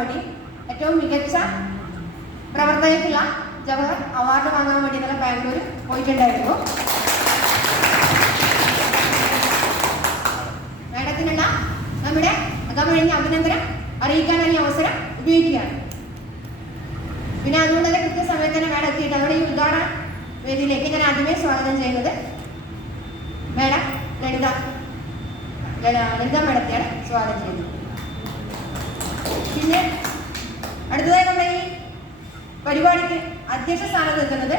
വേണ്ടി ഏറ്റവും മികച്ച പ്രവർത്തകയ്ക്കുള്ള ജവഹർ അവാർഡ് വാങ്ങാൻ വേണ്ടി ഇന്നലെ ബാംഗ്ലൂർ പോയിട്ടുണ്ടായിരുന്നു. മേഡത്തിനുള്ള നമ്മുടെ അകമഴിഞ്ഞ അഭിനന്ദനം അറിയിക്കാനുള്ള അവസരം ഉപയോഗിക്കുകയാണ്. പിന്നെ അതുകൊണ്ട് തന്നെ കൃത്യസമയത്ത് തന്നെ മേഡം എത്തിയിട്ട് നമ്മുടെ ഈ ഉദ്ഘാടന വേദിയിലേക്ക് ഞാൻ ആദ്യമേ സ്വാഗതം ചെയ്യുന്നത് മേഡം ലളിത ലളിത- മാഡത്തെയാണ് സ്വാഗതം ചെയ്യുന്നത്. പിന്നെ അടുത്തതായി നമ്മുടെ ഈ പരിപാടിക്ക് അധ്യക്ഷ സ്ഥാനം നിൽക്കുന്നത്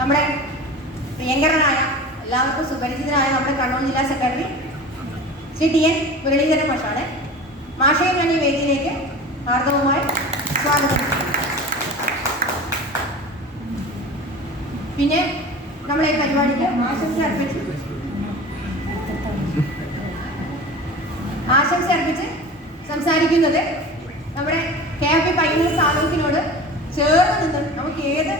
നമ്മുടെ പ്രിയങ്കരനായ എല്ലാവർക്കും സുപരിചിതനായ നമ്മുടെ കണ്ണൂർ ജില്ലാ secretary Shri T N Muraleedharan മാഷാണ്. മാഷയെ ഞാൻ ഈ വേദിയിലേക്ക് ഹാർദവമായി സ്വാഗതം. പിന്നെ നമ്മളെ പരിപാടിക്ക് ആശംസ അർപ്പിച്ച് ആശംസ അർപ്പിച്ച് സംസാരിക്കുന്നത് നമ്മുടെ കെ പി പയ്യന്നൂർ താലൂക്കിനോട് ചേർന്ന് നിന്ന് നമുക്ക് ഏത്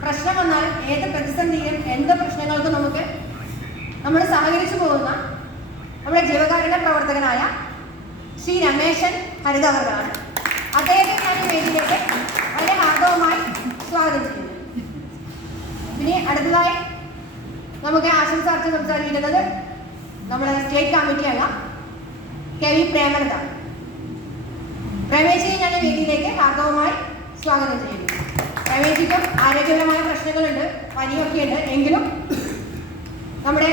പ്രശ്നം വന്നാലും ഏത് പ്രതിസന്ധിയിലും എന്ത് പ്രശ്നങ്ങൾക്കും നമുക്ക് നമ്മൾ സഹകരിച്ചു പോകുന്ന നമ്മുടെ ജീവകാരുണ്യ പ്രവർത്തകനായ ശ്രീ രമേശൻ ഹരിതവർഗാണ് അദ്ദേഹത്തെ ഞാൻ വേദിയിലേക്ക് വളരെ ഹാർദവുമായി സ്വാഗതം ചെയ്യുന്നു ഇനി അടുത്തതായി നമുക്ക് ആശംസാർത്ഥം സംസാരിക്കുന്നത് നമ്മുടെ സ്റ്റേറ്റ് കമ്മിറ്റിയാണ് കെ വി പ്രേമലതാണ് രമേശിനെ ഞാൻ വീട്ടിലേക്ക് ഹാർദവമായി സ്വാഗതം ചെയ്യുന്നു. രമേശിക്കും ആരോഗ്യപരമായ പ്രശ്നങ്ങളുണ്ട് പനിയൊക്കെ ഉണ്ട് എങ്കിലും നമ്മുടെ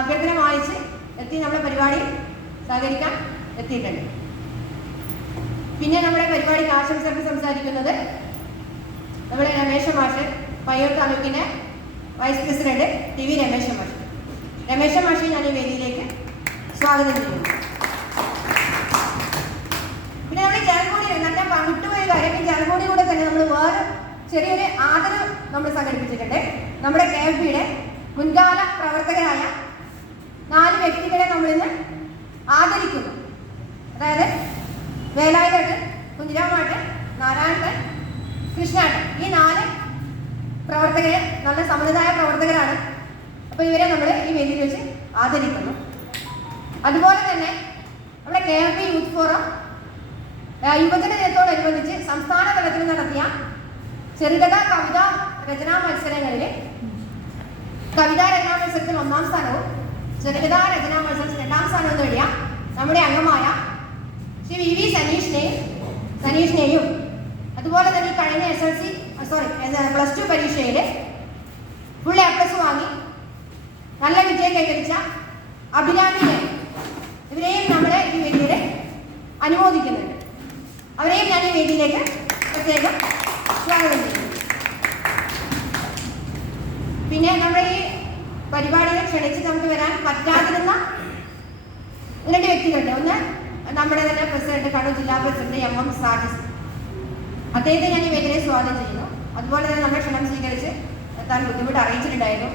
അഭ്യർത്ഥന വായിച്ച് എത്തി നമ്മുടെ പരിപാടി സഹകരിക്കാൻ എത്തിയിട്ടുണ്ട്. പിന്നെ നമ്മുടെ പരിപാടി ആശംസകൾ സംസാരിക്കുന്നത് നമ്മുടെ രമേശ മാഷ് Payyur താലൂക്കിന്റെ vice president T V Ramesh മാഷ്. രമേശ മാഷെ ഞാൻ ഈ വേദിയിലേക്ക് സ്വാഗതം ചെയ്യുന്നു പിന്നെ നമ്മൾ ജനകൂടി നേരത്തെ വിട്ടുപോയ കാര്യം ഈ കൂടെ തന്നെ നമ്മൾ വേറെ ചെറിയൊരു ആദരം നമ്മൾ സംഘടിപ്പിച്ചിട്ടുണ്ട്. നമ്മുടെ കെ എഫ് ബിയുടെ മുൻകാല പ്രവർത്തകരായ നാല് വ്യക്തികളെ നമ്മളിന്ന് ആദരിക്കുന്നു. അതായത് വേലായുധട്ട് കുഞ്ഞിരാമാട്ട് നാരായണൻ കൃഷ്ണാട്ടൻ. ഈ നാല് പ്രവർത്തകരെ നല്ല സമുദായ പ്രവർത്തകരാണ്. അപ്പൊ ഇവരെ നമ്മൾ ഈ വേദിയിൽ വെച്ച് ആദരിക്കുന്നു. അതുപോലെ തന്നെ നമ്മുടെ K F B youth forum യുവജന ദിനത്തോടനുബന്ധിച്ച് സംസ്ഥാന തലത്തിൽ നടത്തിയ ചെറുകഥ കവിത രചനാ മത്സരങ്ങളിൽ കവിതാ രചനാ മത്സരത്തിൽ ഒന്നാം സ്ഥാനവും ചെറുകഥാ രചനാ മത്സരത്തിൽ രണ്ടാം സ്ഥാനവും നേടിയ നമ്മുടെ അംഗമായ ശ്രീ വി വി സനീഷിനെയും സനീഷിനെയും അതുപോലെ തന്നെ കഴിഞ്ഞ S L C sorry plus two പരീക്ഷയിൽ ഫുൾ എ പ്ലസ് വാങ്ങി നല്ല വിജയം കൈവരിച്ച അഭിരാമിനെ ഇവരെയും നമ്മുടെ ഈ വേദിയിൽ അനുമോദിക്കുന്നുണ്ട് അവരെയും ഞാൻ വേദിയിലേക്ക് പ്രത്യേകം സ്വാഗതം ചെയ്യുന്നു. പിന്നെ നമ്മുടെ ഈ പരിപാടികൾ ക്ഷണിച്ച് നമുക്ക് വരാൻ പറ്റാതിരുന്ന രണ്ട് വ്യക്തികളുണ്ട്. ഒന്ന് നമ്മുടെ തന്നെ പ്രസിഡന്റ് കണ്ണൂർ ജില്ലാ പ്രസിഡന്റ് എം എം സാജിസ് അദ്ദേഹത്തെ ഞാൻ ഈ വേദിയെ സ്വാഗതം ചെയ്യുന്നു. അതുപോലെ തന്നെ നമ്മുടെ ക്ഷണം സ്വീകരിച്ച് താൻ ബുദ്ധിമുട്ട് അറിയിച്ചിട്ടുണ്ടായിരുന്നു.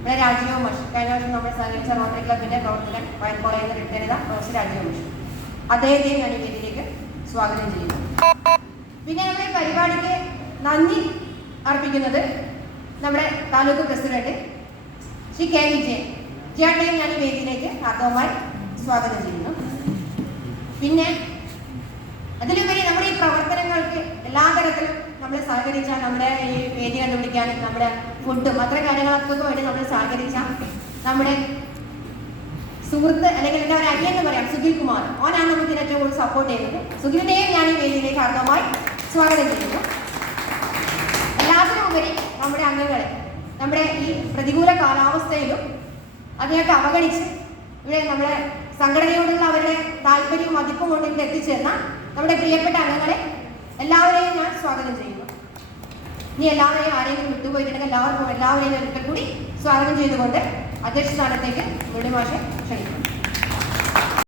ഇവിടെ രാജീവ് മഷ് കഴിഞ്ഞ വർഷം നമ്മൾ സഹകരിച്ച റോട്ടറി ക്ലബിന്റെ പ്രവർത്തകൻ വയൽ കോളേജിൽ നിന്ന് ചെയ്ത പ്രൊഫസർ രാജീവ് മഷ് അദ്ദേഹത്തെയും ഞാൻ ഈ സ്വാഗതം ചെയ്യുന്നു. പിന്നെ നമ്മുടെ പരിപാടിക്ക് നന്ദി അർപ്പിക്കുന്നത് നമ്മുടെ താലൂക്ക് പ്രസിഡന്റ് ശ്രീ കെ വിജയൻ ചേട്ടനെയും ഞാൻ വേദിയിലേക്ക് ആർദ്രമായി സ്വാഗതം ചെയ്യുന്നു. പിന്നെ അതിലുപരി നമ്മുടെ ഈ പ്രവർത്തനങ്ങൾക്ക് എല്ലാ തരത്തിലും നമ്മൾ സഹകരിച്ച നമ്മുടെ ഈ വേദി കണ്ടുപിടിക്കാനും നമ്മുടെ ഫുഡും അത്ര കാര്യങ്ങളൊക്കെ വേണ്ടി നമ്മൾ സഹകരിച്ച നമ്മുടെ സുഹൃത്ത് അല്ലെങ്കിൽ എന്റെ ഒരു അടിയെന്ന് പറയാം സുഖിൽ കുമാർ. ഓനാണ് നമുക്ക് ഇതിന് ഏറ്റവും കൂടുതൽ സപ്പോർട്ട് ചെയ്യുന്നത് സുഖിലിനെയും ഞാൻ ഈ വേദിയിലേക്ക് അർദ്ധമായി സ്വാഗതം ചെയ്യുന്നു. എല്ലാത്തിനും ഉപരി നമ്മുടെ അംഗങ്ങളെ നമ്മുടെ ഈ പ്രതികൂല കാലാവസ്ഥയിലും അതിനൊക്കെ അവഗണിച്ച് ഇവിടെ നമ്മുടെ സംഘടനയോടുള്ള അവരുടെ താല്പര്യവും മതിപ്പും കൊണ്ട് ഇവിടെ എത്തിച്ചേർന്ന നമ്മുടെ പ്രിയപ്പെട്ട അംഗങ്ങളെ എല്ലാവരെയും ഞാൻ സ്വാഗതം ചെയ്യുന്നു. ഇനി എല്ലാവരെയും ആരെങ്കിലും വിട്ടുപോയിട്ടുണ്ടെങ്കിൽ എല്ലാവർക്കും എല്ലാവരെയും ഒരിക്കൽ കൂടി സ്വാഗതം ചെയ്തുകൊണ്ട് അധ്യക്ഷ സ്ഥാനത്തേക്ക് മുരളി favor.